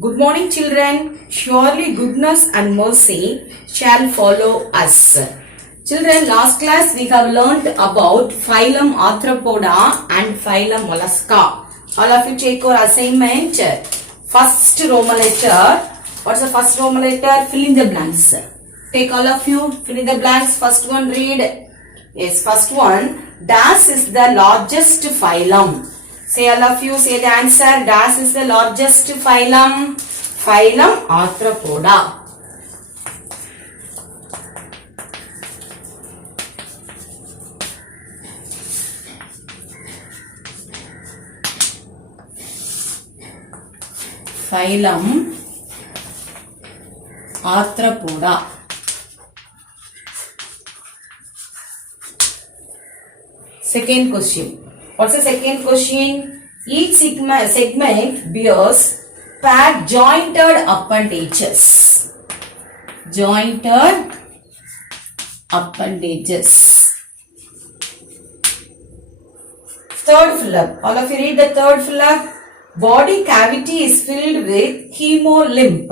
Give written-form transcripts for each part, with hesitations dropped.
Good morning, children. Surely goodness and mercy shall follow us. Children, last class we have learned about phylum Arthropoda and phylum Mollusca. All of you take your assignment. First Roman letter. What's the first Roman letter? Fill in the blanks. Take all of you. Fill in the blanks. First one read. Yes, first one. Das is the largest phylum. Say all of you, say the answer. Das is the largest phylum. Phylum Arthropoda. Phylum Arthropoda. Second question. What's the second question? Each segment bears paired jointed appendages. Jointed appendages. Third fillip. All of you read the third fillip. Body cavity is filled with hemolymph.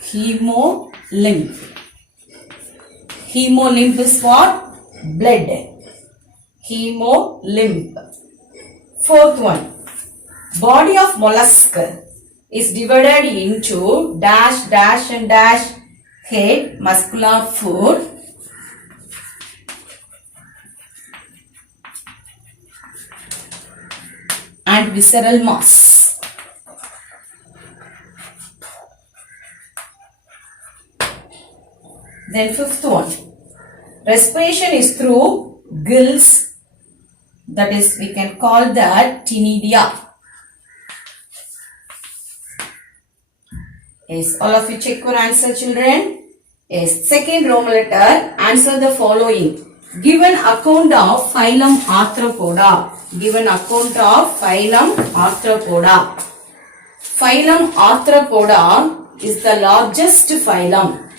Hemolymph. Hemolymph is what? Blood. Hemolymph. Fourth one. Body of mollusk is divided into dash, dash and dash. Head, muscular foot. And visceral mass. Then fifth one. Respiration is through gills. That is, we can call that ctenidia. Yes, all of you check your answer, children. Yes, second Roman letter. Answer the following. Given account of phylum Arthropoda. Given account of phylum Arthropoda. Phylum Arthropoda is the largest phylum.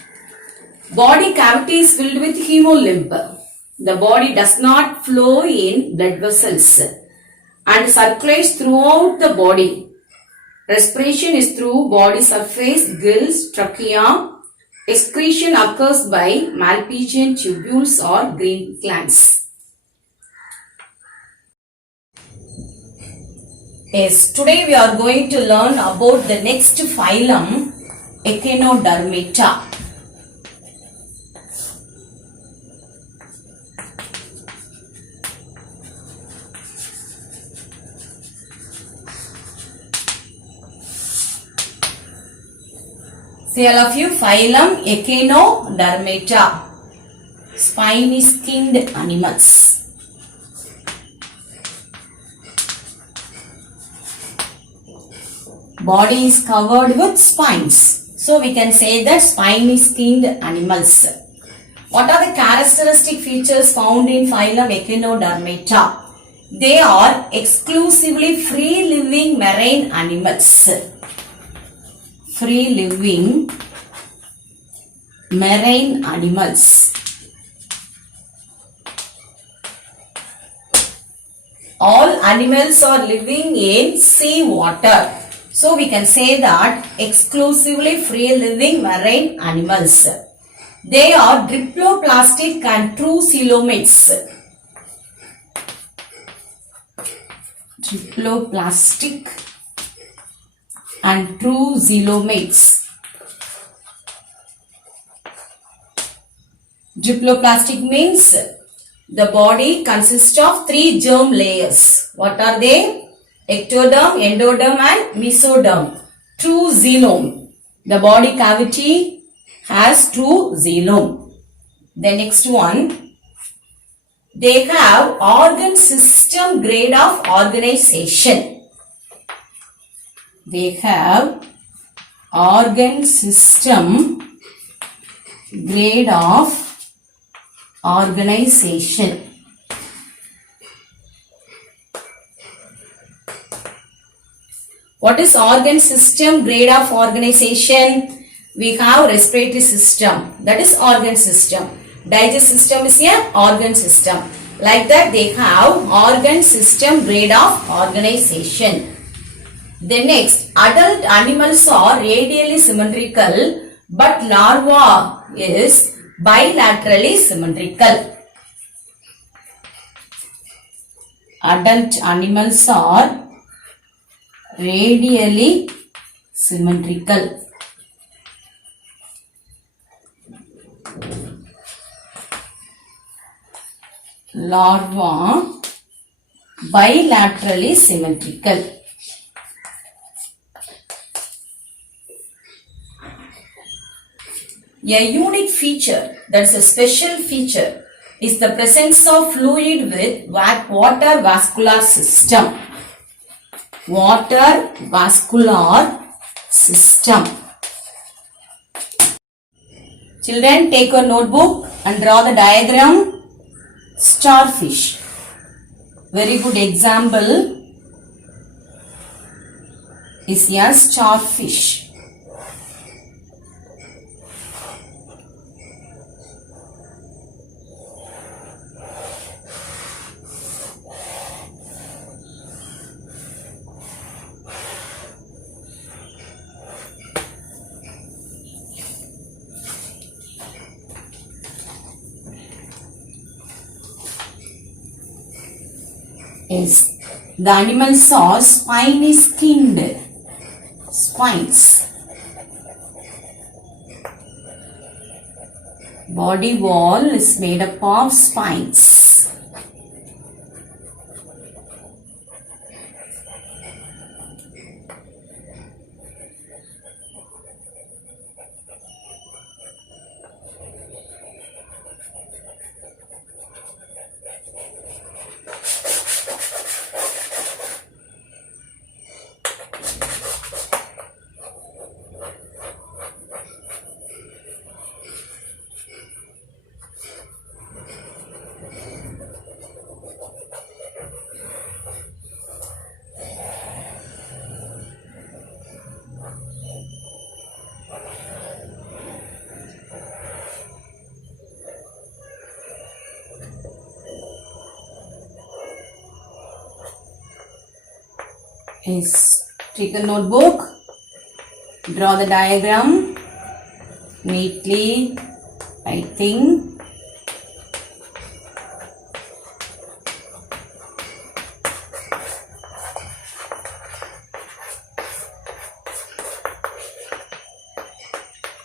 Body cavity is filled with hemolymph. The body does not flow in blood vessels and circulates throughout the body. Respiration is through body surface, gills, trachea. Excretion occurs by Malpighian tubules or green glands. Yes, today we are going to learn about the next phylum, Echinodermata. Say all of you, phylum Echinodermata. Spiny skinned animals. Body is covered with spines. So we can say that spiny skinned animals. What are the characteristic features found in phylum Echinodermata? They are exclusively free-living marine animals. Free-living marine animals. All animals are living in sea water. So we can say that exclusively free-living marine animals. They are diploplastic and true coelomates. Diploplastic and true coelomates. Diploplastic means the body consists of three germ layers. What are they? Ectoderm, endoderm and mesoderm. True coelom. The body cavity has true coelom. The next one. They have organ system grade of organization. They have organ system grade of organization. What is organ system grade of organization? We have respiratory system. That is organ system. Digestive system is a organ system. Like that they have organ system grade of organization. Then next, adult animals are radially symmetrical, but larva is bilaterally symmetrical. Adult animals are radially symmetrical. Larva bilaterally symmetrical. A unique feature, that's a special feature, is the presence of fluid with water vascular system. Water vascular system. Children, take your notebook and draw the diagram. Starfish. Very good example is a starfish. Yes, the animals are spiny skinned. Spines. Body wall is made up of spines. Yes, take a notebook, draw the diagram neatly, I think.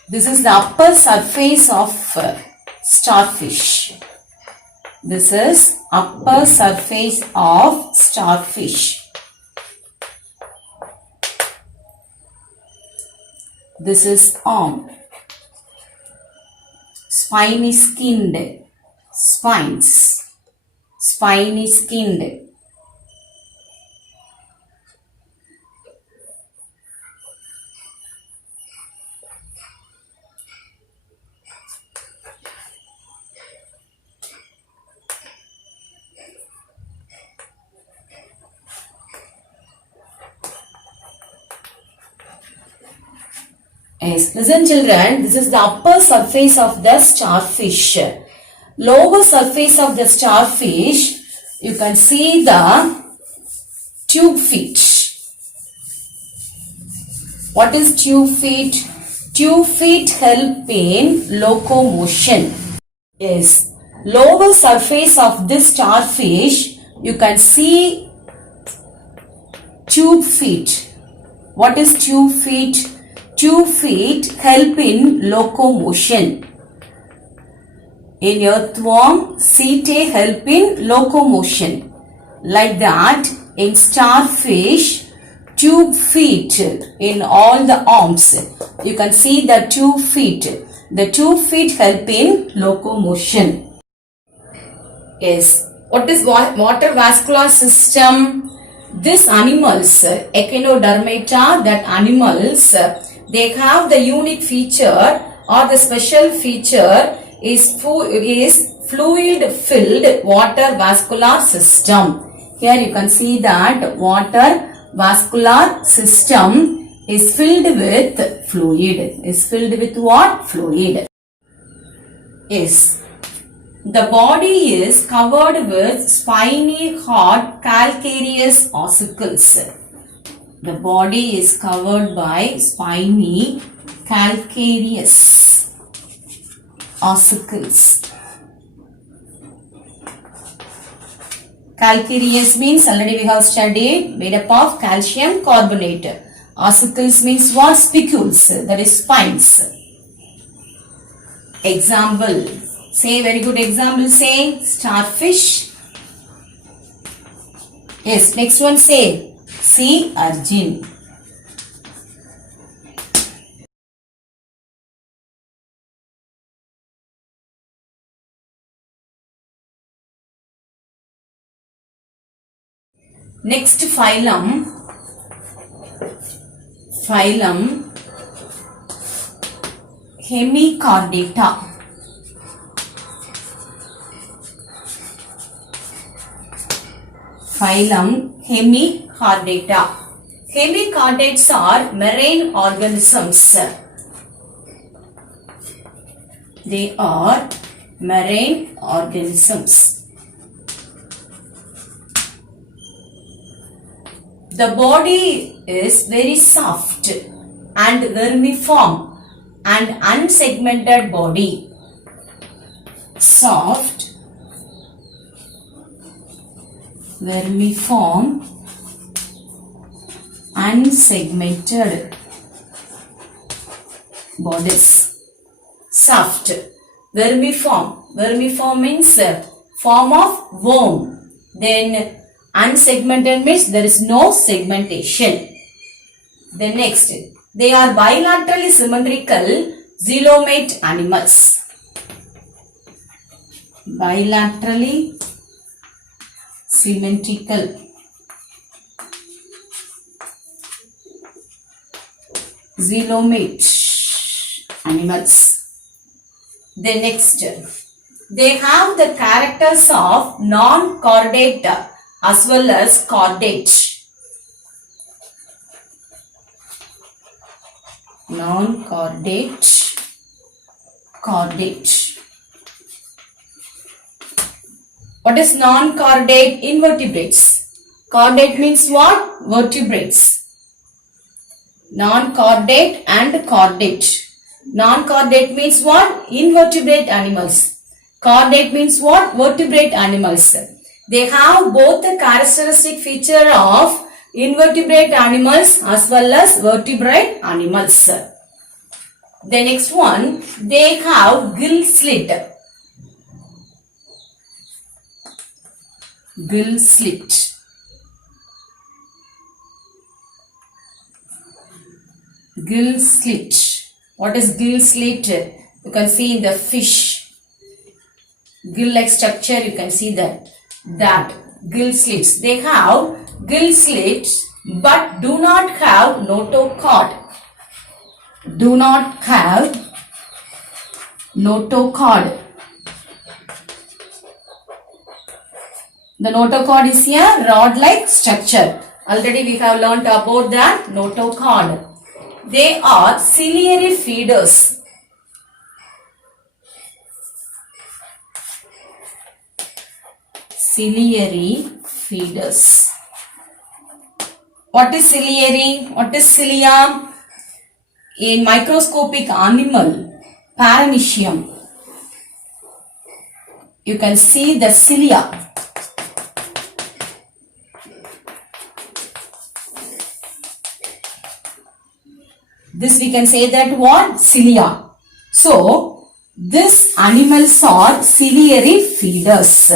This is the upper surface of starfish. This is upper surface of starfish. This is arm. Spiny skinned. Spines. Spiny skinned. Yes, listen children, this is the upper surface of the starfish. Lower surface of the starfish, you can see the tube feet. What is tube feet? Tube feet help in locomotion. Yes, lower surface of this starfish, you can see tube feet. What is tube feet? Tube feet help in locomotion. In earthworm, setae help in locomotion. Like that, in starfish, tube feet in all the arms. You can see the tube feet. The tube feet help in locomotion. Yes. What is water vascular system? These animals, Echinodermata, that animals, they have the unique feature or the special feature is fluid filled water vascular system. Here you can see that water vascular system is filled with fluid. Is filled with what? Fluid. Yes. The body is covered with spiny hard calcareous ossicles. The body is covered by spiny calcareous ossicles. Calcareous means already we have studied, made up of calcium carbonate. Ossicles means what? Spicules, that is spines. Example, say very good example, say starfish. Yes, next one say sea urchin. Next phylum Hemichordata. Phylum Hemichordata. Hemichordates are marine organisms. They are marine organisms. The body is very soft and vermiform and unsegmented body. Soft, vermiform, unsegmented bodies. Soft, vermiform. Vermiform means form of worm. Then unsegmented means there is no segmentation. Then next, they are bilaterally symmetrical coelomate animals. Bilaterally symmetrical coelomate animals. Then next, they have the characters of non-chordate as well as chordate. Non-chordate, chordate. What is non-chordate? Invertebrates. Chordate means what? Vertebrates. Non-chordate and chordate. Non-chordate means what? Invertebrate animals. Chordate means what? Vertebrate animals. They have both the characteristic feature of invertebrate animals as well as vertebrate animals. The next one, they have gill slit. Gill slit. Gill slit. What is gill slit? You can see in the fish. Gill-like structure, you can see that. Gill slits. They have gill slits but do not have notochord. Do not have notochord. The notochord is a rod-like structure. Already we have learnt about that notochord. They are ciliary feeders. Ciliary feeders. What is ciliary? What is cilia? In microscopic animal, paramecium, you can see the cilia. This we can say that what? Cilia. So, these animals are ciliary feeders.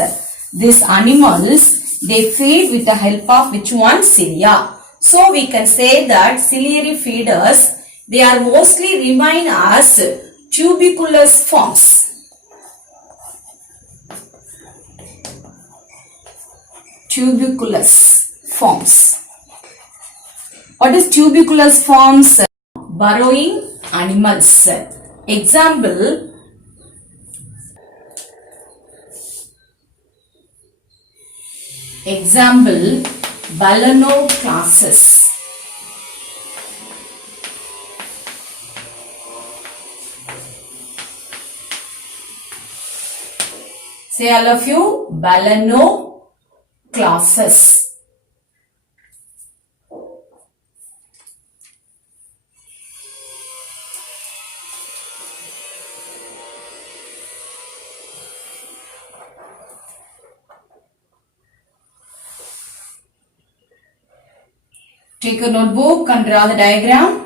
These animals, they feed with the help of which one? Cilia. So, we can say that ciliary feeders, they are mostly remain as tuberculous forms. Tuberculous forms. What is tuberculous forms? Burrowing animals. Example, Balanoclastes. Say all of you, Balanoclastes. Take a notebook and draw the diagram.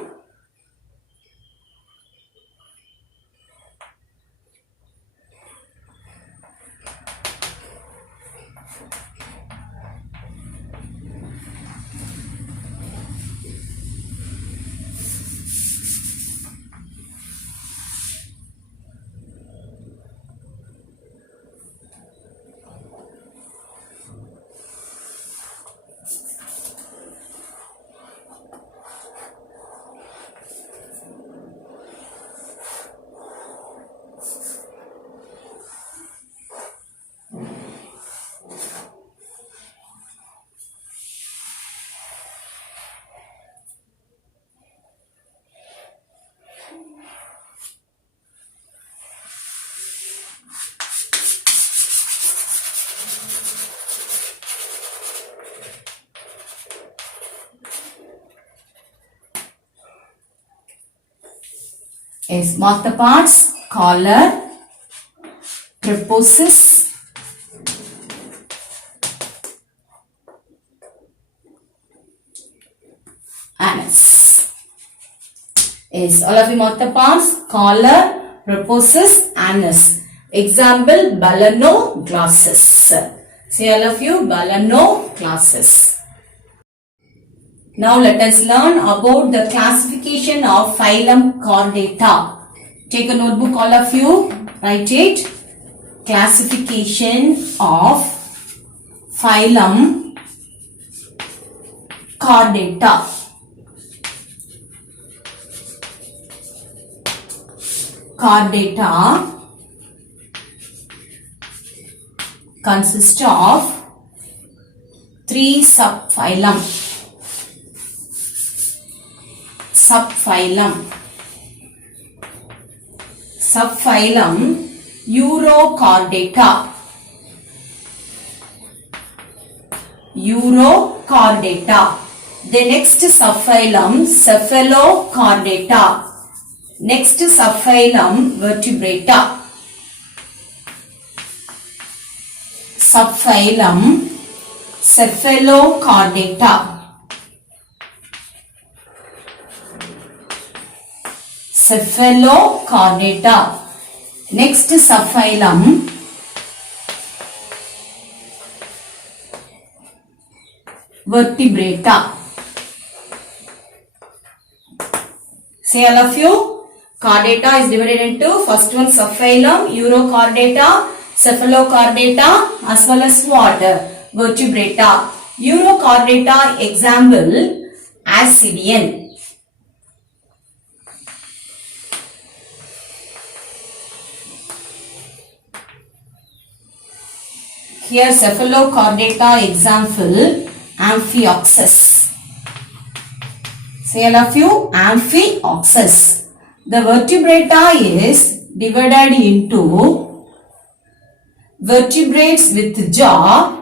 Yes, mark the parts. Collar, preposition, anus. Yes, all of you mark the parts. Collar, preposition, anus. Example, Balano glasses. Say all of you, Balano glasses. Now let us learn about the classification of phylum Chordata. Take a notebook, all of you. Write it. Classification of phylum Chordata. Chordata consists of 3 subphylum. Subphylum Urochordata. The next subphylum Cephalochordata. Next subphylum Vertebrata. Subphylum Cephalochordata. Next subphylum Vertebrata. Say all of you. Chordata is divided into first one subphylum Urochordata, Cephalochordata as well as what? Vertebrata. Urochordata example Ascidian. Here Cephalochordata example Amphioxus. Say all of you, Amphioxus. The vertebrata is divided into vertebrates with jaw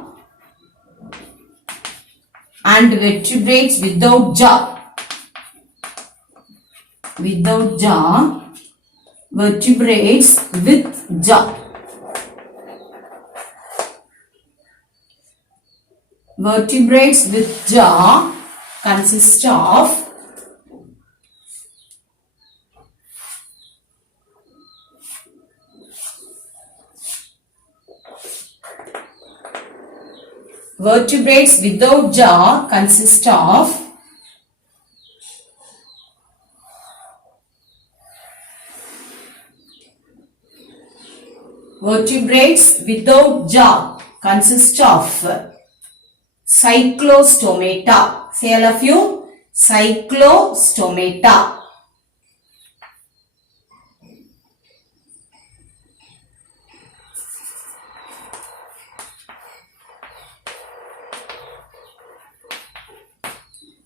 and vertebrates without jaw. Without jaw, vertebrates with jaw. Vertebrates with jaw consist of vertebrates without jaw consist of vertebrates without jaw consist of Cyclostomata. Say all of you, Cyclostomata.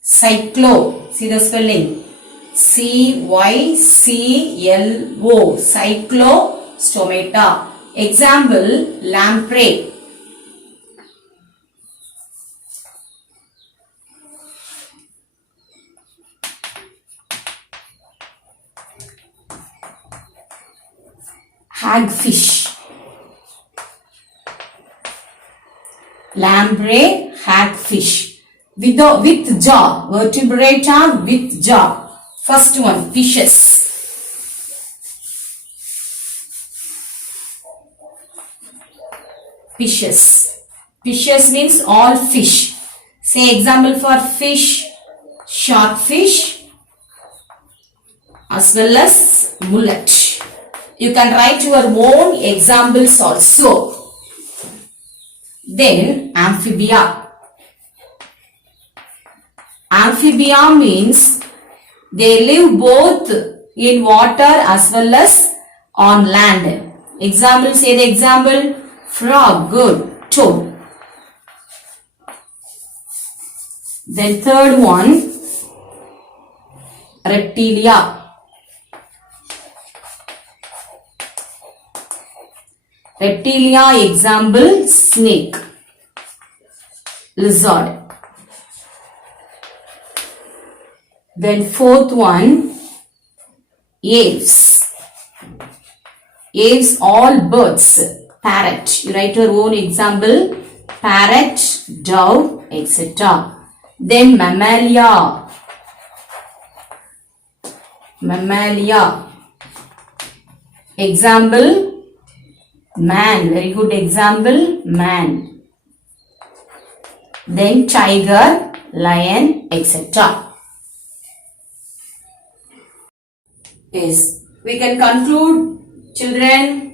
Cyclo, see the spelling, C-Y-C-L-O, Cyclostomata. Example, lamprey. Hagfish. Lamprey, hagfish. with jaw. Vertebrata with jaw. First one, fishes. Fishes. Fishes means all fish. Say example for fish, shark fish as well as mullet. You can write your own examples also. Then amphibia. Amphibia means they live both in water as well as on land. Example, say the example. Frog, good. Toad. Then third one, reptilia. Reptilia, example, snake, lizard. Then fourth one, aves. Aves, all birds. Parrot, you write your own example. Parrot, dove, etc. Then mammalia. Mammalia. Example, man. Very good example, man. Then tiger, lion, etc. Yes, we can conclude, children.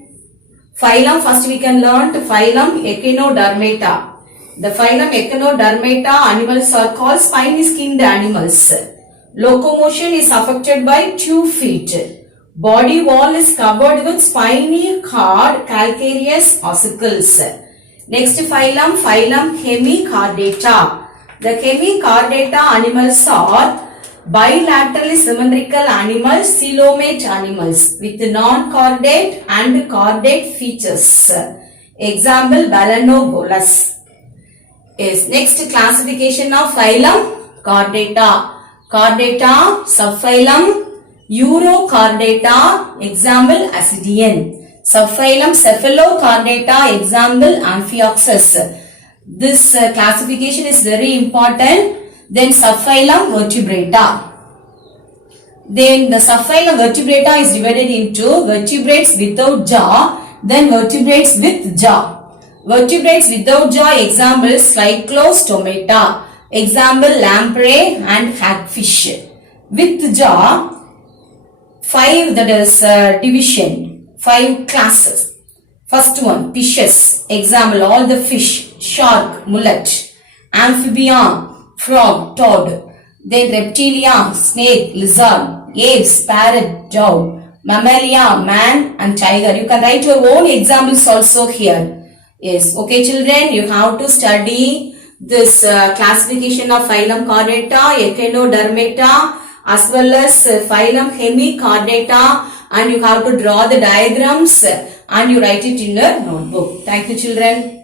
Phylum, first we can learn to phylum Echinodermata. The phylum Echinodermata animals are called spiny skinned animals. Locomotion is affected by 2 feet. Body wall is covered with spiny hard calcareous ossicles. Next phylum, phylum Hemichordata. The Hemichordata animals are bilaterally symmetrical animals, coelomate animals with non-chordate and chordate features. Example, Balanobolus. Yes, next classification of phylum Chordata. Chordata, subphylum Urochordata, example Ascidian. Subphylum Cephalochordata, example Amphioxus. This classification is very important. Then subphylum Vertebrata. Then the subphylum Vertebrata is divided into vertebrates without jaw, then vertebrates with jaw. Vertebrates without jaw, example Cyclostomata, example lamprey and hagfish. With jaw, 5, that is division, 5 classes. First one, fishes, example all the fish, shark, mullet. Amphibia, frog, toad. Then reptilia, snake, lizard. Aves, parrot, dove. Mammalia, man and tiger. You can write your own examples also here. Yes, okay children, you have to study this classification of phylum Chordata, Echinodermata as well as phylum Hemichordata, and you have to draw the diagrams and you write it in your notebook. Thank you children.